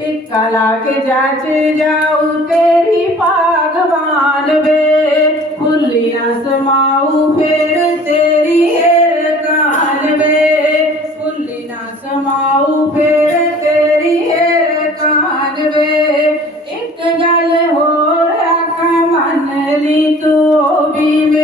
कला के जाच जाऊ तेरी पागवान बे फुलिया समाऊ फिर तेरी हेर कान बे फुलिया समाऊ फिर तेरी हेर कान बे एक गल हो रहा तू भी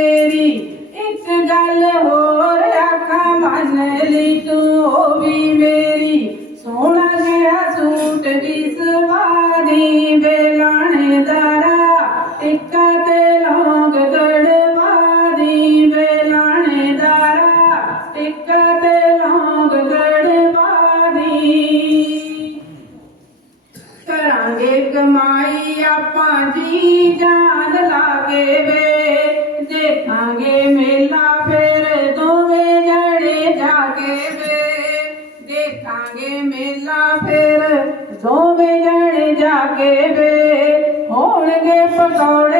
મેલાંગ ગડવાદી મેલાનેદારા ટિક્કે તેલાંગ ગડવાદી રંગે ગમઈ આપાજી જાન લાકે વે દેખાંગે મેલા ફેર જોમે જણે જાકે વે દેખાંગે મેલા ફેર જોમે જણે જાકે વે હોંગે પકોડા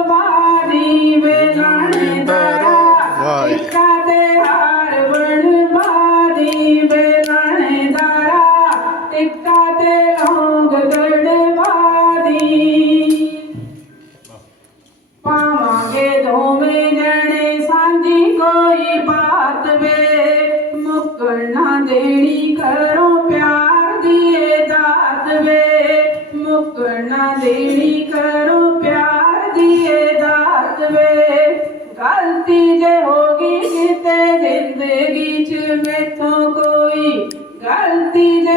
देनी करो प्यार दिए दाद वे मुकना देनी करो प्यार दिए दाद वे गलती जे होगी कि जिंदगी च मेथों कोई गलती जे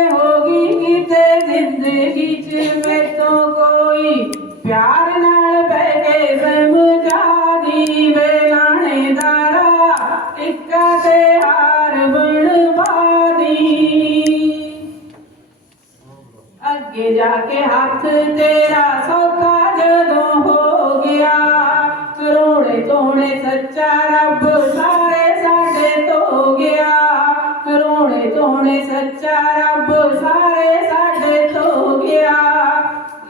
हार जाके हाथ तेरा सौखा जदों हो गया करोड़े तोने सच्चा रब सारे साडे तो हो गया करोड़े तोने सच्चा रब सारे साडे तो हो गया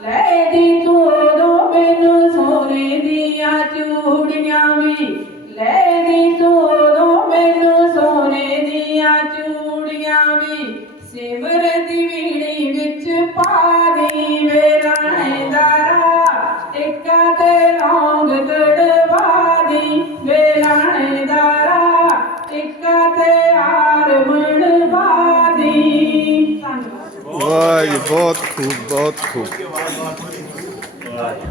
ले दी तू दो मेनू सोने दिया चूड़िया भी ले दी तू મેન સોને દિયા ચૂડીયા વી સેવર દિવીણી ਵਿੱਚ પા દી વેલા ને ધરા ટિક્કા તે લાંગડડવા દી વેલા ને ધરા ટિક્કા તે આરમણ વા દી વાય બહુત ખુબ બહુત